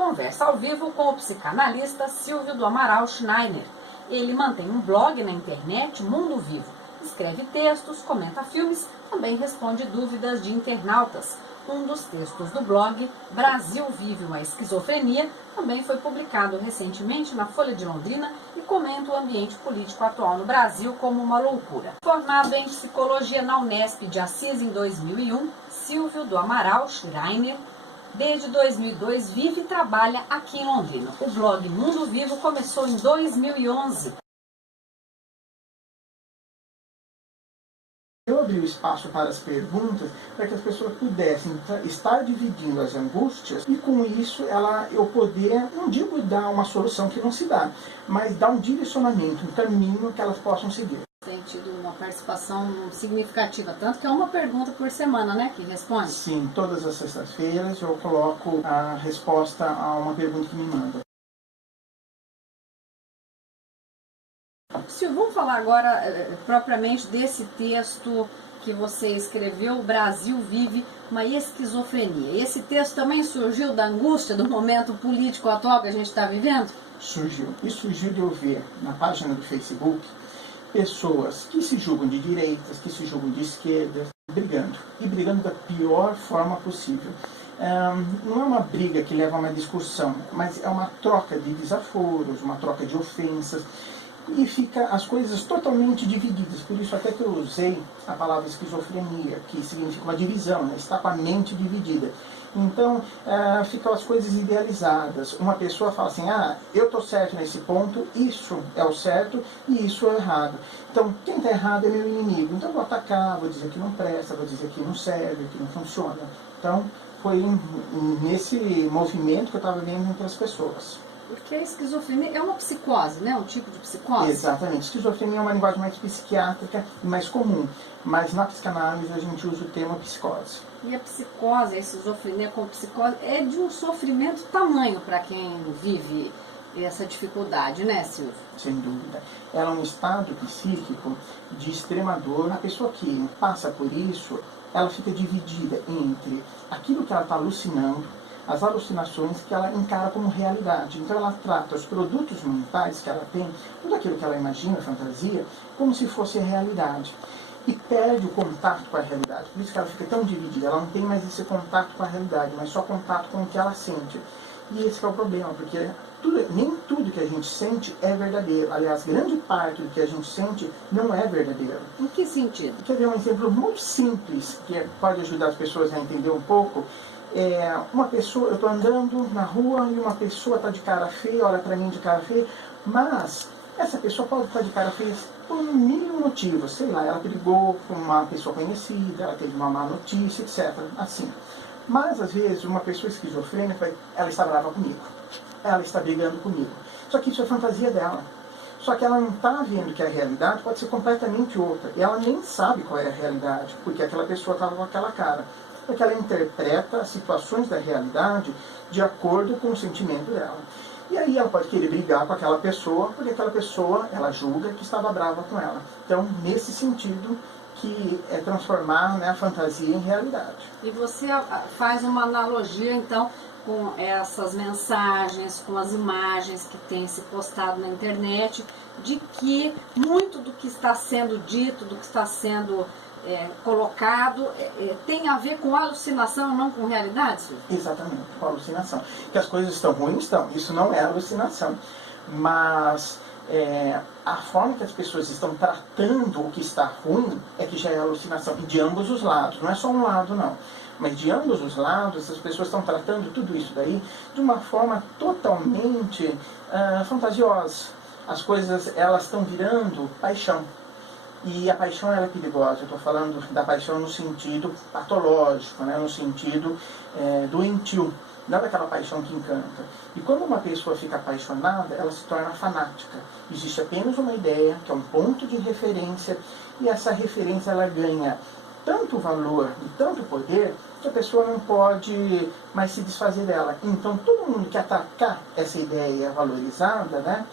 Conversa ao vivo com o psicanalista Silvio do Amaral Schneider. Ele mantém um blog na internet, Mundo Vivo. Escreve textos, comenta filmes, também responde dúvidas de internautas. Um dos textos do blog, Brasil Vive uma Esquizofrenia, também foi publicado recentemente na Folha de Londrina e comenta o ambiente político atual no Brasil como uma loucura. Formado em Psicologia na Unesp de Assis em 2001, Silvio do Amaral Schneider, desde 2002, vive e trabalha aqui em Londrina. O blog Mundo Vivo começou em 2011. Eu abri o espaço para as perguntas para que as pessoas pudessem estar dividindo as angústias e com isso eu poder, não digo dar uma solução que não se dá, mas dar um direcionamento, um caminho que elas possam seguir. Tem tido uma participação significativa, tanto que é uma pergunta por semana, né, que responde? Sim, todas as sextas-feiras eu coloco a resposta a uma pergunta que me manda. Silvio, vamos falar agora propriamente desse texto que você escreveu, O Brasil Vive uma Esquizofrenia. Esse texto também surgiu da angústia do momento político atual que a gente está vivendo? Surgiu. E surgiu de eu ver na página do Facebook pessoas que se julgam de direitas, que se julgam de esquerda, brigando. E brigando da pior forma possível. Não é uma briga que leva a uma discussão, mas é uma troca de desaforos, uma troca de ofensas. E fica as coisas totalmente divididas. Por isso até que eu usei a palavra esquizofrenia, que significa uma divisão, né? Está com a mente dividida. Então, ficam as coisas idealizadas. Uma pessoa fala assim, eu estou certo nesse ponto, isso é o certo e isso é o errado. Então, quem está errado é meu inimigo. Então, eu vou atacar, vou dizer que não presta, vou dizer que não serve, que não funciona. Então, foi nesse movimento que eu estava vendo entre as pessoas. Porque a esquizofrenia é uma psicose, né? Um tipo de psicose. Exatamente. Esquizofrenia é uma linguagem mais psiquiátrica e mais comum. Mas na psicanálise a gente usa o termo psicose. E a psicose, a esquizofrenia com psicose, é de um sofrimento tamanho para quem vive essa dificuldade, né, Silvio? Sem dúvida. Ela é um estado psíquico de extrema dor. A pessoa que passa por isso, ela fica dividida entre aquilo que ela está alucinando, as alucinações que ela encara como realidade. Então ela trata os produtos mentais que ela tem, tudo aquilo que ela imagina, fantasia, como se fosse a realidade. E perde o contato com a realidade. Por isso que ela fica tão dividida. Ela não tem mais esse contato com a realidade, mas só contato com o que ela sente. E esse é o problema, porque nem tudo que a gente sente é verdadeiro. Aliás, grande parte do que a gente sente não é verdadeiro. Em que sentido? Quer ver um exemplo muito simples, que pode ajudar as pessoas a entender um pouco? Uma pessoa, eu estou andando na rua e uma pessoa está de cara feia, olha para mim de cara feia, mas essa pessoa pode estar de cara feia por mil motivos, sei lá, ela brigou com uma pessoa conhecida, ela teve uma má notícia, etc. Assim. Mas às vezes uma pessoa esquizofrênica, ela está brava comigo, ela está brigando comigo. Só que isso é fantasia dela. Só que ela não está vendo que a realidade pode ser completamente outra. E ela nem sabe qual é a realidade, porque aquela pessoa estava com aquela cara. Porque ela interpreta as situações da realidade de acordo com o sentimento dela. E aí ela pode querer brigar com aquela pessoa, porque aquela pessoa, ela julga que estava brava com ela. Então, nesse sentido, que é transformar, né, a fantasia em realidade. E você faz uma analogia, então, com essas mensagens, com as imagens que tem se postado na internet, de que muito do que está sendo dito, do que está sendo colocado, tem a ver com alucinação, não com realidade, Silvio? Exatamente, com alucinação. Que as coisas estão ruins, estão. Isso não é alucinação. Mas a forma que as pessoas estão tratando o que está ruim é que já é alucinação. E de ambos os lados, não é só um lado, não. Mas de ambos os lados, as pessoas estão tratando tudo isso daí de uma forma totalmente fantasiosa. As coisas, elas estão virando paixão. E a paixão ela é perigosa. Eu estou falando da paixão no sentido patológico, né? No sentido doentio, não daquela paixão que encanta. E quando uma pessoa fica apaixonada, ela se torna fanática. Existe apenas uma ideia, que é um ponto de referência, e essa referência ela ganha tanto valor e tanto poder que a pessoa não pode mais se desfazer dela. Então todo mundo que atacar essa ideia valorizada, né,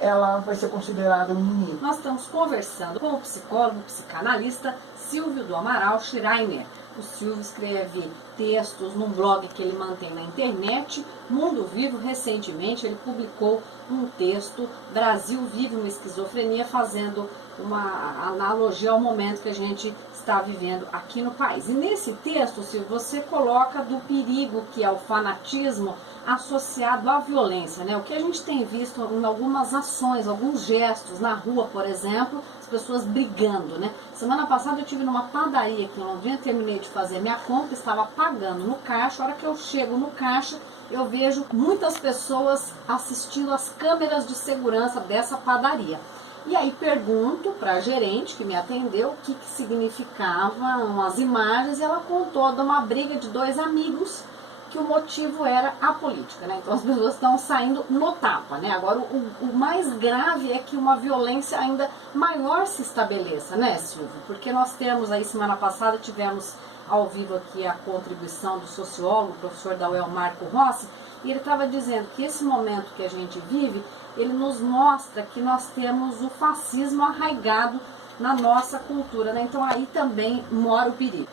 ela vai ser considerada um inimigo. Nós estamos conversando com o psicólogo, psicanalista Silvio do Amaral Schneider. O Silvio escreve textos num blog que ele mantém na internet, Mundo Vivo. Recentemente ele publicou um texto, Brasil vive uma esquizofrenia, fazendo uma analogia ao momento que a gente está vivendo aqui no país. E nesse texto, Silvio, você coloca do perigo que é o fanatismo associado à violência, né? O que a gente tem visto em algumas ações, alguns gestos na rua, por exemplo, as pessoas brigando, né? Semana passada eu estive numa padaria aqui em Londrina, terminei de fazer minha compra, estava pagando no caixa. A hora que eu chego no caixa, eu vejo muitas pessoas assistindo às câmeras de segurança dessa padaria. E aí pergunto para a gerente que me atendeu o que significavam as imagens, e ela contou de uma briga de dois amigos, que o motivo era a política, né? Então as pessoas estão saindo no tapa, né? Agora o mais grave é que uma violência ainda maior se estabeleça, né, Silvio? Porque nós temos aí, semana passada, tivemos ao vivo aqui a contribuição do sociólogo, o professor da UEL, Marco Rossi, e ele estava dizendo que esse momento que a gente vive, ele nos mostra que nós temos o fascismo arraigado na nossa cultura, né? Então aí também mora o perigo.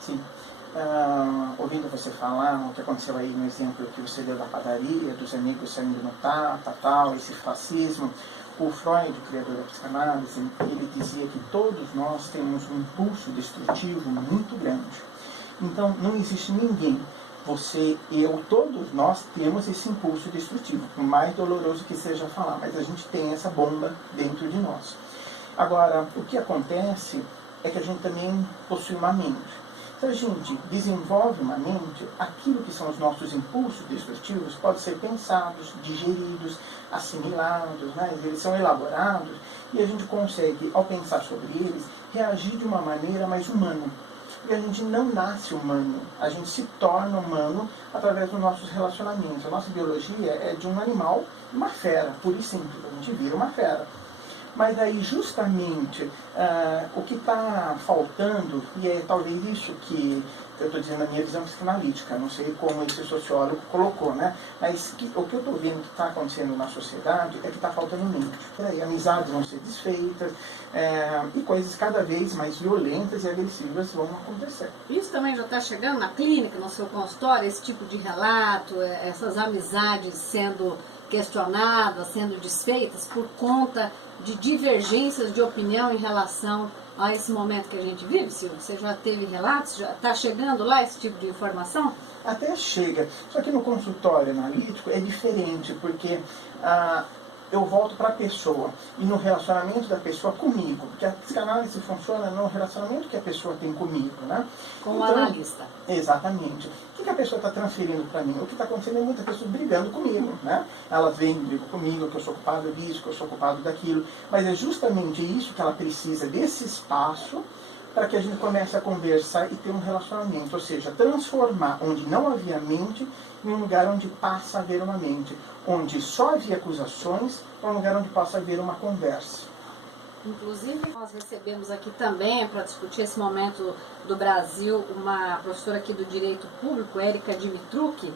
Sim. Ouvindo você falar o que aconteceu aí no exemplo que você deu da padaria, dos amigos saindo no tapa, tal, esse fascismo, o Freud, o criador da psicanálise, ele dizia que todos nós temos um impulso destrutivo muito grande. Então não existe ninguém, você, eu, todos nós temos esse impulso destrutivo, por mais doloroso que seja falar, mas a gente tem essa bomba dentro de nós. Agora, o que acontece é que a gente também possui uma mente. Se a gente desenvolve uma mente, aquilo que são os nossos impulsos destrutivos podem ser pensados, digeridos, assimilados, né? Eles são elaborados e a gente consegue, ao pensar sobre eles, reagir de uma maneira mais humana. E a gente não nasce humano, a gente se torna humano através dos nossos relacionamentos. A nossa biologia é de um animal, uma fera, pura e simples, a gente vira uma fera. Mas aí justamente o que está faltando, e é talvez isso que eu estou dizendo na minha visão psicanalítica, não sei como esse sociólogo colocou, né? Mas o que eu estou vendo que está acontecendo na sociedade é que está faltando mente. E amizades vão ser desfeitas, e coisas cada vez mais violentas e agressivas vão acontecer. Isso também já está chegando na clínica, no seu consultório, esse tipo de relato, essas amizades sendo questionadas, sendo desfeitas por conta de divergências de opinião em relação a esse momento que a gente vive, Silvio? Você já teve relatos? Já está chegando lá esse tipo de informação? Até chega, só que no consultório analítico é diferente, porque eu volto para a pessoa e no relacionamento da pessoa comigo, porque a psicanálise funciona no relacionamento que a pessoa tem comigo, né? Com o analista. Exatamente. O que a pessoa está transferindo para mim? O que está acontecendo é muitas pessoas brigando comigo, né? Elas vêm e brigam comigo, que eu sou culpado disso, que eu sou culpado daquilo, mas é justamente isso que ela precisa, desse espaço, para que a gente comece a conversar e ter um relacionamento, ou seja, transformar onde não havia mente em um lugar onde passa a haver uma mente, onde só havia acusações, para um lugar onde passa a haver uma conversa. Inclusive, nós recebemos aqui também, para discutir esse momento do Brasil, uma professora aqui do Direito Público, Érica Dimitruk.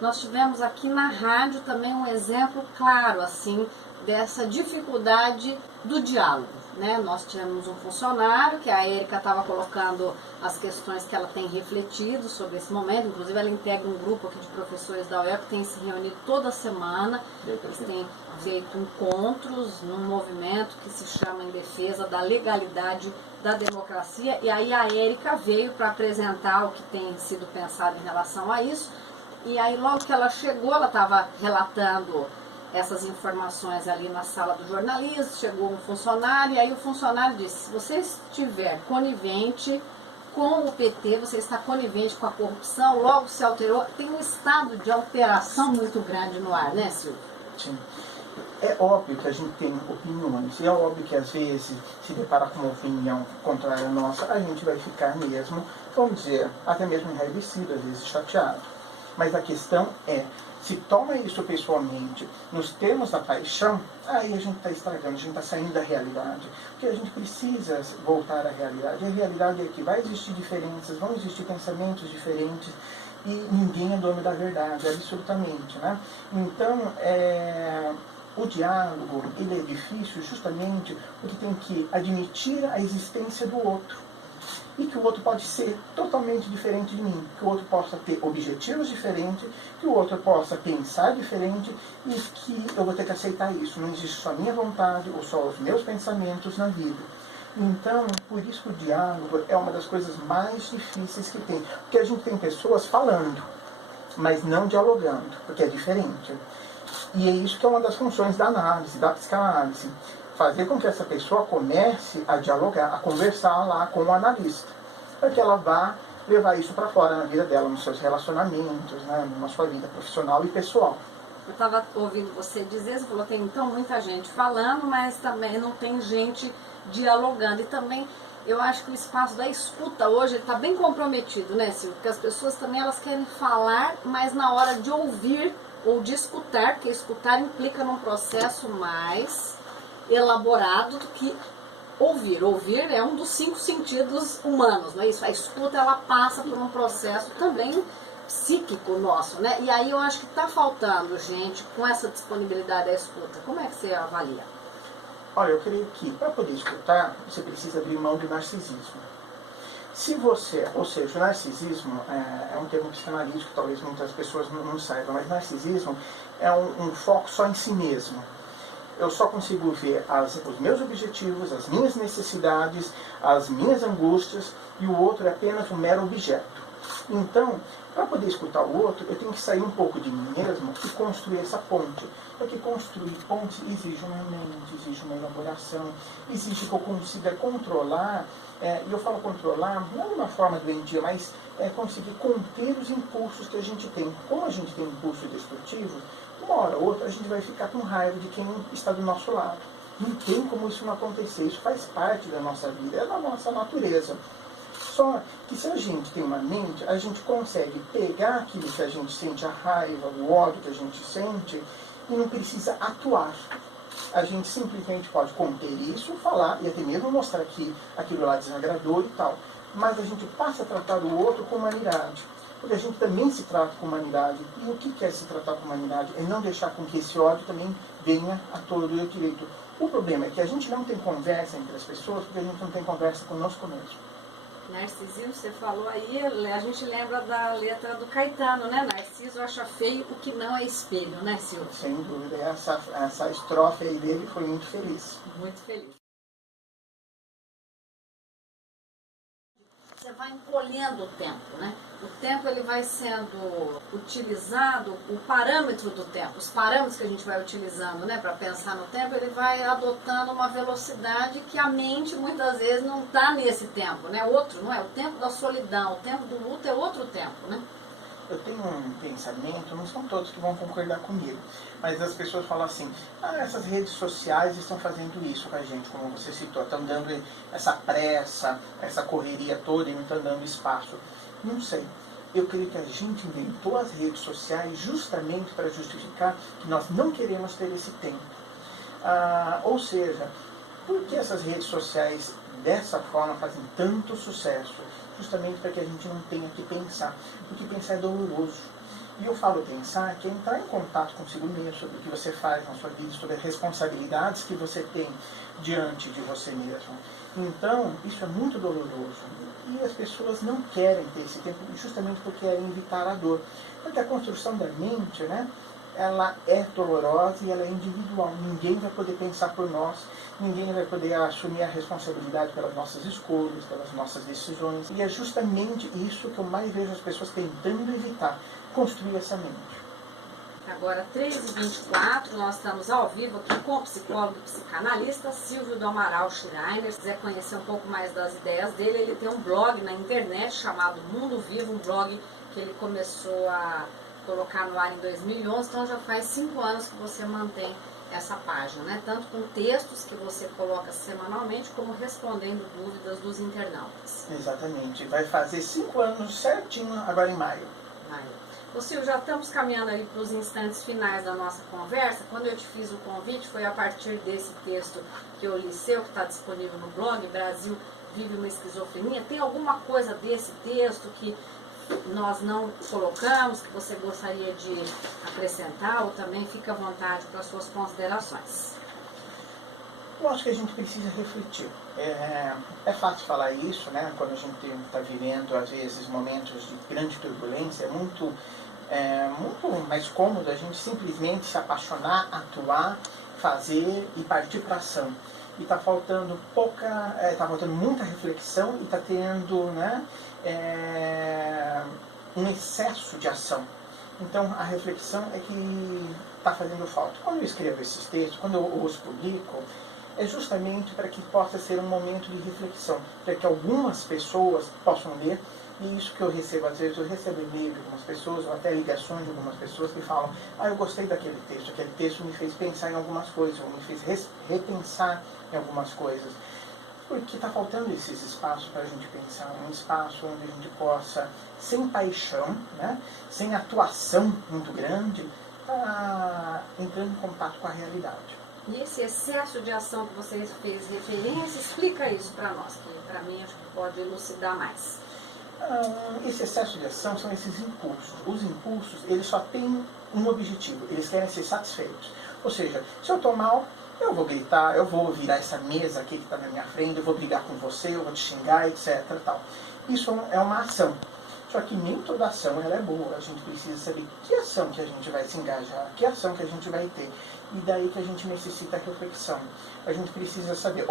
Nós tivemos aqui na rádio também um exemplo claro, assim, dessa dificuldade do diálogo, né? Nós tínhamos um funcionário que a Érica estava colocando as questões que ela tem refletido sobre esse momento. Inclusive ela integra um grupo aqui de professores da UEL que tem se reunido toda semana. Eles têm feito encontros num movimento que se chama Em Defesa da Legalidade da Democracia, e aí a Érica veio para apresentar o que tem sido pensado em relação a isso. E aí logo que ela chegou, ela estava relatando essas informações ali na sala do jornalismo, chegou um funcionário, e aí o funcionário disse: se você estiver conivente com o PT, você está conivente com a corrupção, logo se alterou. Tem um estado de alteração muito grande no ar, né, Silvio? Sim. É óbvio que a gente tem opiniões, e é óbvio que às vezes se deparar com uma opinião contrária à nossa, a gente vai ficar mesmo, vamos dizer, até mesmo enraivecido, às vezes chateado. Mas a questão é, se toma isso pessoalmente, nos termos da paixão, aí a gente está estragando, a gente está saindo da realidade. Porque a gente precisa voltar à realidade. A realidade é que vai existir diferenças, vão existir pensamentos diferentes, e ninguém é dono da verdade, absolutamente, né? Então, o diálogo, ele é difícil justamente porque tem que admitir a existência do outro. e que o outro pode ser totalmente diferente de mim, que o outro possa ter objetivos diferentes, que o outro possa pensar diferente e que eu vou ter que aceitar isso. Não existe só a minha vontade ou só os meus pensamentos na vida. Então, por isso que o diálogo é uma das coisas mais difíceis que tem. Porque a gente tem pessoas falando, mas não dialogando, porque é diferente. E é isso que é uma das funções da análise, da psicanálise. Fazer com que essa pessoa comece a dialogar, a conversar lá com o analista, para que ela vá levar isso para fora na vida dela, nos seus relacionamentos, né, na sua vida profissional e pessoal. Eu estava ouvindo você dizer, você falou que tem então muita gente falando, mas também não tem gente dialogando. E também eu acho que o espaço da escuta hoje está bem comprometido, né, Silvio? Porque as pessoas também elas querem falar, mas na hora de ouvir ou de escutar, porque escutar implica num processo mais elaborado do que ouvir. Ouvir é um dos 5 sentidos humanos, não é isso? A escuta ela passa por um processo também psíquico nosso, né? E aí eu acho que está faltando gente com essa disponibilidade da escuta. Como é que você avalia? Olha, eu creio que para poder escutar, você precisa abrir mão do narcisismo. Se você, ou seja, o narcisismo é um termo psicanalítico, talvez muitas pessoas não saibam, mas narcisismo é um foco só em si mesmo. Eu só consigo ver os meus objetivos, as minhas necessidades, as minhas angústias, e o outro é apenas um mero objeto. Então, para poder escutar o outro, eu tenho que sair um pouco de mim mesmo e construir essa ponte. Porque construir ponte exige uma mente, exige uma elaboração, exige que eu consiga controlar, e eu falo controlar não de uma forma doentia, mas conseguir conter os impulsos que a gente tem. Como a gente tem impulsos destrutivos, uma hora ou outra a gente vai ficar com raiva de quem está do nosso lado. Não tem como isso não acontecer, isso faz parte da nossa vida, é da nossa natureza. Só que se a gente tem uma mente, a gente consegue pegar aquilo que a gente sente, a raiva, o ódio que a gente sente, e não precisa atuar. A gente simplesmente pode conter isso, falar e até mesmo mostrar que aquilo lá desagradou e tal. Mas a gente passa a tratar o outro com humanidade. Porque a gente também se trata com humanidade. E o que é se tratar com humanidade? É não deixar com que esse ódio também venha a todo o direito. O problema é que a gente não tem conversa entre as pessoas, porque a gente não tem conversa conosco mesmo. Narcisismo, você falou aí, a gente lembra da letra do Caetano, né? Narciso acha feio o que não é espelho, né, Silvio? Sem dúvida, essa estrofe aí dele foi muito feliz. Muito feliz. Você vai encolhendo o tempo, né? O tempo ele vai sendo utilizado, o parâmetro do tempo, os parâmetros que a gente vai utilizando, né, para pensar no tempo, ele vai adotando uma velocidade que a mente muitas vezes não está nesse tempo, né? Outro, não é? O tempo da solidão, o tempo do luto é outro tempo, né? Eu tenho um pensamento, não são todos que vão concordar comigo, mas as pessoas falam assim, essas redes sociais estão fazendo isso com a gente, como você citou, estão dando essa pressa, essa correria toda e não estão dando espaço. Não sei. Eu creio que a gente inventou as redes sociais justamente para justificar que nós não queremos ter esse tempo. Ou seja, por que essas redes sociais dessa forma fazem tanto sucesso? Justamente para que a gente não tenha que pensar, porque pensar é doloroso. E eu falo pensar que é entrar em contato consigo mesmo, sobre o que você faz na sua vida, sobre as responsabilidades que você tem diante de você mesmo. Então, isso é muito doloroso. E as pessoas não querem ter esse tempo, justamente porque querem evitar a dor. Porque a construção da mente, né, ela é dolorosa e ela é individual. Ninguém vai poder pensar por nós, ninguém vai poder assumir a responsabilidade pelas nossas escolhas, pelas nossas decisões. E é justamente isso que eu mais vejo as pessoas tentando evitar, construir essa mente. Agora, 13h24, nós estamos ao vivo aqui com o psicólogo e psicanalista Silvio do Amaral Schreiner. Se quiser conhecer um pouco mais das ideias dele, ele tem um blog na internet chamado Mundo Vivo, um blog que ele começou a colocar no ar em 2011, então já faz 5 anos que você mantém essa página, né? Tanto com textos que você coloca semanalmente, como respondendo dúvidas dos internautas. Exatamente, vai fazer 5 anos certinho agora em maio. Ô Silvio, já estamos caminhando aí para os instantes finais da nossa conversa. Quando eu te fiz o convite, foi a partir desse texto que eu li seu, que está disponível no blog, Brasil Vive uma Esquizofrenia. Tem alguma coisa desse texto que nós não colocamos, que você gostaria de acrescentar, ou também fica à vontade para as suas considerações? Eu acho que a gente precisa refletir. É fácil falar isso, né? Quando a gente está vivendo, às vezes, momentos de grande turbulência, muito mais cômodo a gente simplesmente se apaixonar, atuar, fazer e partir para ação. E está faltando muita reflexão e está tendo, né, um excesso de ação. Então a reflexão é que está fazendo falta. Quando eu escrevo esses textos, quando eu os publico, é justamente para que possa ser um momento de reflexão, para que algumas pessoas possam ler. E isso que eu recebo, às vezes eu recebo e-mail de algumas pessoas, ou até ligações de algumas pessoas que falam: eu gostei daquele texto, aquele texto me fez pensar em algumas coisas, ou me fez repensar em algumas coisas. Porque está faltando esses espaços para a gente pensar, um espaço onde a gente possa, sem paixão, né, sem atuação muito grande, entrando em contato com a realidade. E esse excesso de ação que você fez referência, explica isso para nós, que para mim acho que pode elucidar mais. Esse excesso de ação são esses impulsos. Os impulsos, eles só têm um objetivo, eles querem ser satisfeitos. Ou seja, se eu estou mal, eu vou gritar, eu vou virar essa mesa aqui que está na minha frente, eu vou brigar com você, eu vou te xingar, etc. Tal. Isso é uma ação. Só que nem toda ação ela é boa. A gente precisa saber que ação que a gente vai se engajar, que ação que a gente vai ter. E daí que a gente necessita reflexão. A gente precisa saber,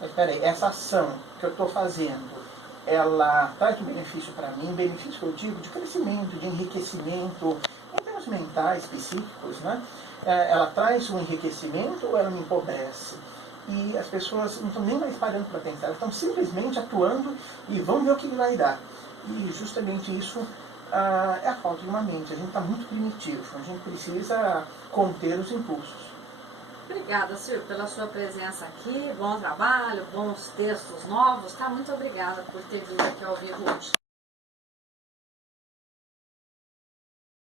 mas peraí, essa ação que eu estou fazendo, ela traz um benefício para mim, benefício que eu digo de crescimento, de enriquecimento, em termos mentais específicos, né? Ela traz um enriquecimento ou ela me empobrece? E as pessoas não estão nem mais parando para pensar, elas estão simplesmente atuando e vão ver o que vai dar. E justamente isso é a falta de uma mente. A gente está muito primitivo, a gente precisa conter os impulsos. Obrigada, Ciro, pela sua presença aqui. Bom trabalho, bons textos novos. Muito obrigada por ter vindo aqui ao vivo hoje.